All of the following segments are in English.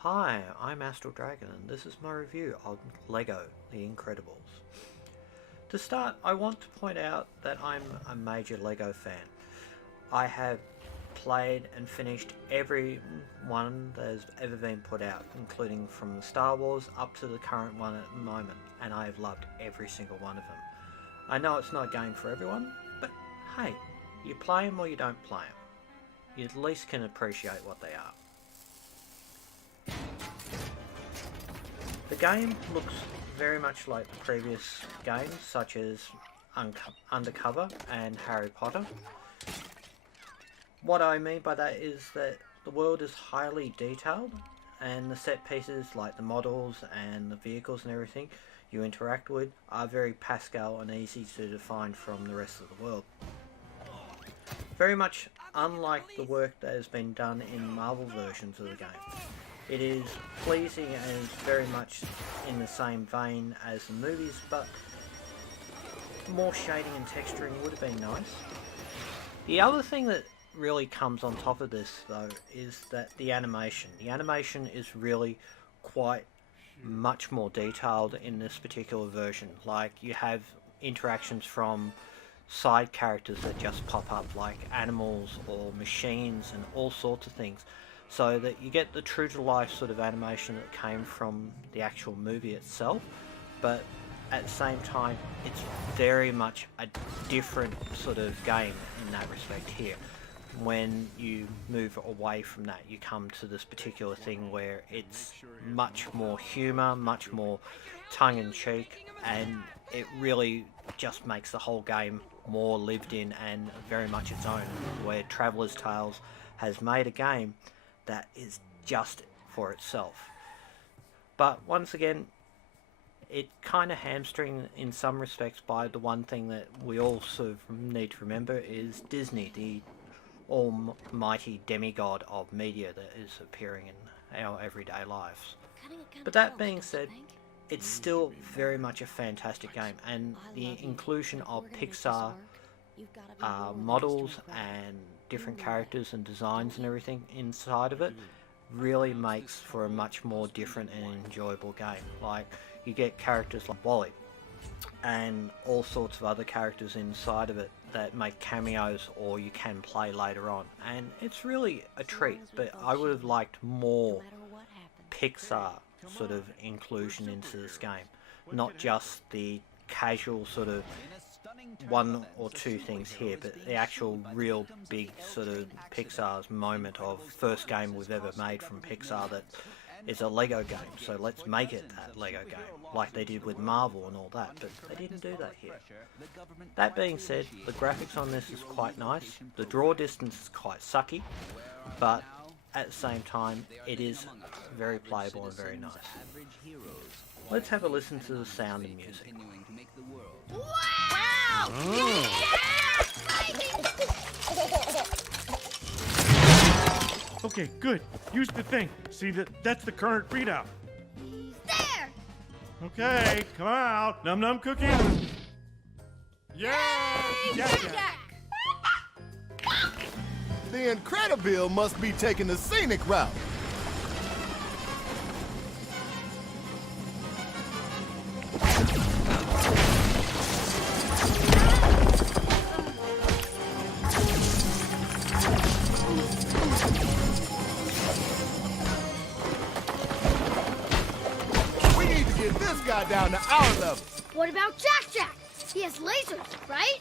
Hi, I'm Astral Dragon and this is my review on LEGO The Incredibles. To start, I want to point out that I'm a major LEGO fan. I have played and finished every one that has ever been put out, including from the Star Wars up to the current one at the moment, and I have loved every single one of them. I know it's not a game for everyone, but hey, you play them or you don't play them. You at least can appreciate what they are. The game looks very much like previous games such as Undercover and Harry Potter. What I mean by that is that the world is highly detailed and the set pieces like the models and the vehicles and everything you interact with are very Pascal and easy to define from the rest of the world. Very much unlike the work that has been done in Marvel versions of the game. It is pleasing and is very much in the same vein as the movies, but more shading and texturing would have been nice. The other thing that really comes on top of this though is that the animation. The animation is really quite much more detailed in this particular version. Like you have interactions from side characters that just pop up like animals or machines and all sorts of things. So that you get the true to life sort of animation that came from the actual movie itself, but at the same time it's very much a different sort of game in that respect here. When you move away from that, you come to this particular thing where it's much more humour, much more tongue-in-cheek, and it really just makes the whole game more lived in and very much its own, where Traveller's Tales has made a game that is just for itself. But once again, it kind of hamstringed in some respects by the one thing that we all sort of need to remember is Disney, the almighty demigod of media that is appearing in our everyday lives. But that being said, it's still very much a fantastic game, and the inclusion of Pixar models and different characters and designs and everything inside of it really makes for a much more different and enjoyable game. Like you get characters like Wally and all sorts of other characters inside of it that make cameos or you can play later on, and it's really a treat. But I would have liked more Pixar sort of inclusion into this game, not just the casual sort of one or two things here, but the actual real big sort of Pixar's moment of first game we've ever made from Pixar that is a Lego game, so let's make it that Lego game, like they did with Marvel and all that, but they didn't do that here. That being said, the graphics on this is quite nice, the draw distance is quite sucky, but at the same time it is very playable and very nice. Let's have a listen to the sound and music. Wow! Okay, good. Use the thing. See, that's the current readout. There! Okay, come out. Num Num Cookie. Yay! Jack! The Incredible must be taking the scenic route. We need to get this guy down to our level. What about Jack? He has lasers, right?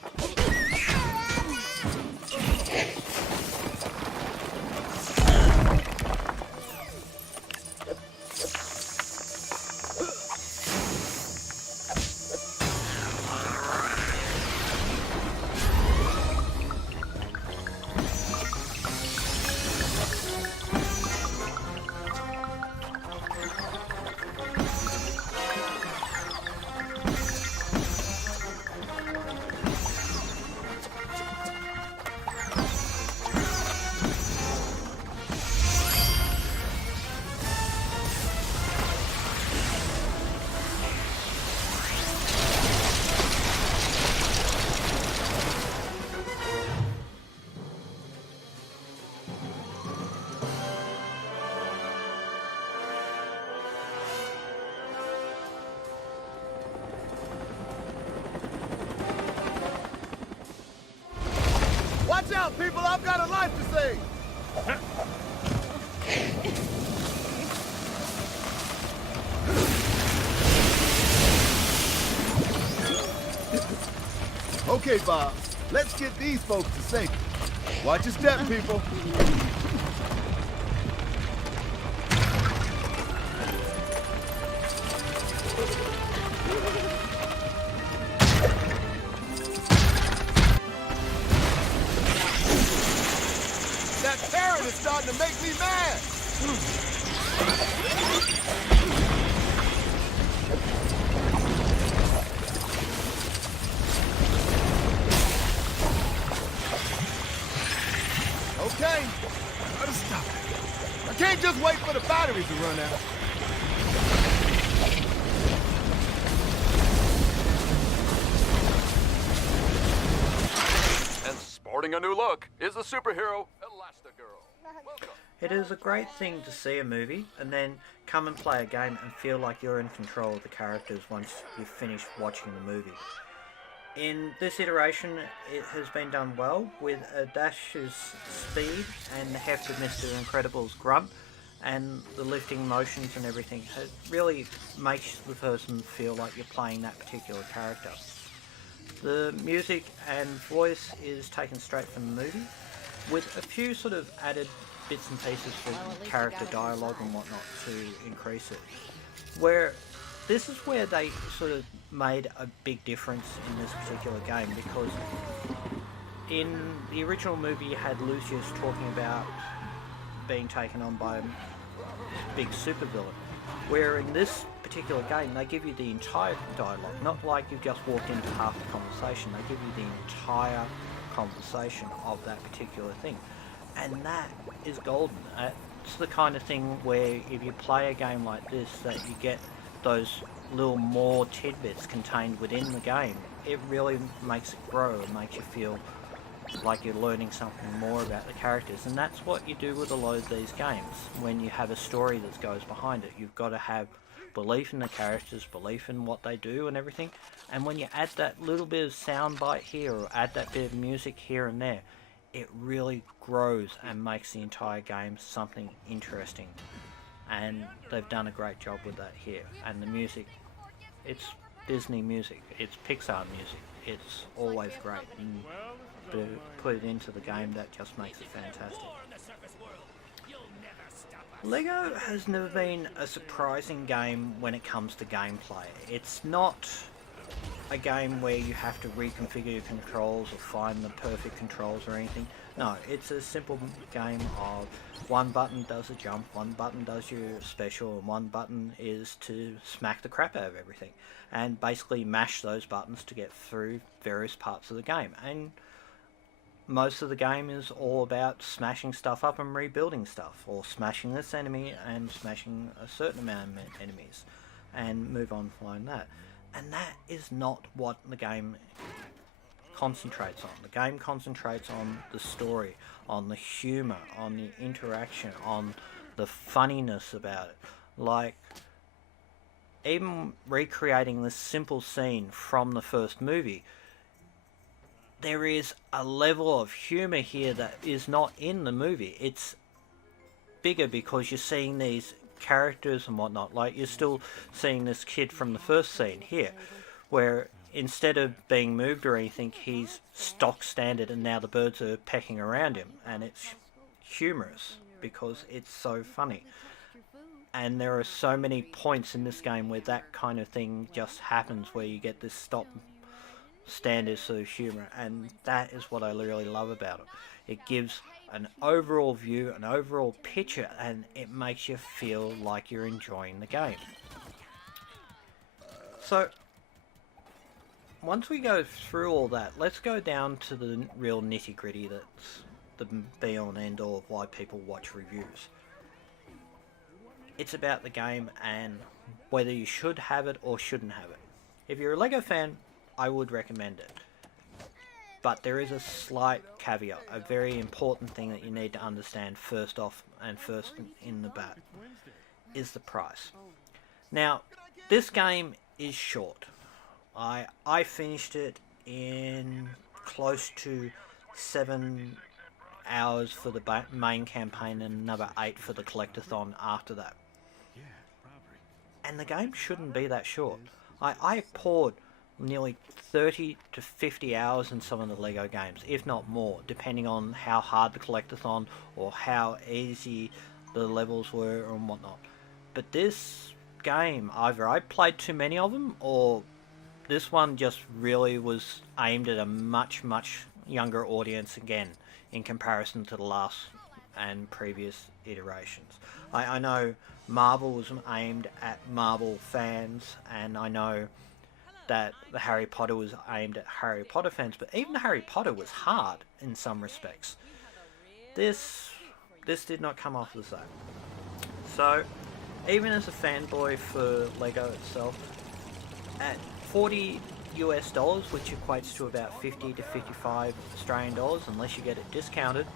People, I've got a life to save! Okay, Bob, let's get these folks to safety. Watch your step, people. That parrot is starting to make me mad. Okay, gotta stop it. I can't just wait for the batteries to run out. And sporting a new look is the superhero Elastigirl. Welcome. It is a great thing to see a movie and then come and play a game and feel like you're in control of the characters once you've finished watching the movie. In this iteration, it has been done well with a dash's speed and the heft of Mr. Incredible's grunt and the lifting motions and everything. It really makes the person feel like you're playing that particular character. The music and voice is taken straight from the movie with a few sort of added bits and pieces for character dialogue and whatnot to increase it. Where this is where they sort of made a big difference in this particular game, because in the original movie you had Lucius talking about being taken on by a big supervillain, where in this particular game they give you the entire dialogue, not like you've just walked into half the conversation. They give you the entire conversation of that particular thing, and that is golden. It's the kind of thing where if you play a game like this, that you get those little more tidbits contained within the game. It really makes it grow and makes you feel like you're learning something more about the characters, and that's what you do with a lot of these games. When you have a story that goes behind it, you've got to have belief in the characters, belief in what they do and everything, and when you add that little bit of soundbite here or add that bit of music here and there, it really grows and makes the entire game something interesting. And they've done a great job with that here. And the music, it's Disney music, it's Pixar music, it's always great, and to put it into the game, that just makes it fantastic. Lego has never been a surprising game when it comes to gameplay. It's not a game where you have to reconfigure your controls or find the perfect controls or anything. No, it's a simple game of one button does a jump, one button does your special, and one button is to smack the crap out of everything. And basically mash those buttons to get through various parts of the game. And most of the game is all about smashing stuff up and rebuilding stuff, or smashing this enemy and smashing a certain amount of enemies, and move on following that. And that is not what the game concentrates on. The game concentrates on the story, on the humour, on the interaction, on the funniness about it. Like, even recreating this simple scene from the first movie, there is a level of humour here that is not in the movie. It's bigger because you're seeing these characters and whatnot. Like, you're still seeing this kid from the first scene here, where instead of being moved or anything, he's stock standard and now the birds are pecking around him, and it's humorous because it's so funny. And there are so many points in this game where that kind of thing just happens, where you get this stop standard sort of humour, and that is what I really love about it. It gives an overall view, an overall picture, and it makes you feel like you're enjoying the game. So, once we go through all that, let's go down to the real nitty-gritty that's the be-all and end-all of why people watch reviews. It's about the game and whether you should have it or shouldn't have it. If you're a LEGO fan, I would recommend it. But there is a slight caveat, a very important thing that you need to understand first off and first in the bat, is the price. Now, this game is short. I finished it in close to 7 hours for the main campaign and another 8 for the collectathon after that. And the game shouldn't be that short. I poured nearly 30 to 50 hours in some of the LEGO games, if not more, depending on how hard the collectathon or how easy the levels were and whatnot. But this game, either I played too many of them, or this one just really was aimed at a much younger audience again in comparison to the last and previous iterations. I know Marvel was aimed at Marvel fans, and I know that the Harry Potter was aimed at Harry Potter fans, but even Harry Potter was hard in some respects. This did not come off the same. So, even as a fanboy for LEGO itself, at $40 US, which equates to about 50 to 55 Australian dollars, unless you get it discounted,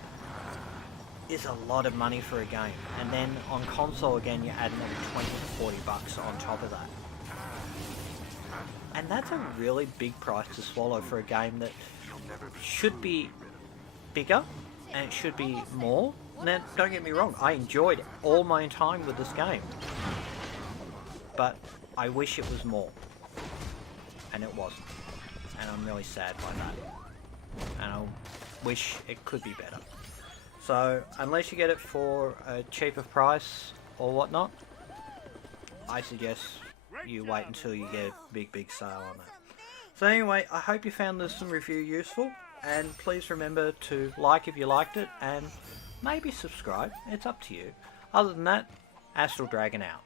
is a lot of money for a game. And then on console again, you add another 20 to 40 bucks on top of that. And that's a really big price to swallow for a game that should be bigger and it should be more. Now, don't get me wrong, I enjoyed all my time with this game, but I wish it was more, and it wasn't, and I'm really sad by that, and I wish it could be better. So unless you get it for a cheaper price or whatnot, I suggest you wait until you get a big sale on it. So anyway, I hope you found this review useful, and please remember to like if you liked it, and maybe subscribe. It's up to you. Other than that, Astral Dragon out.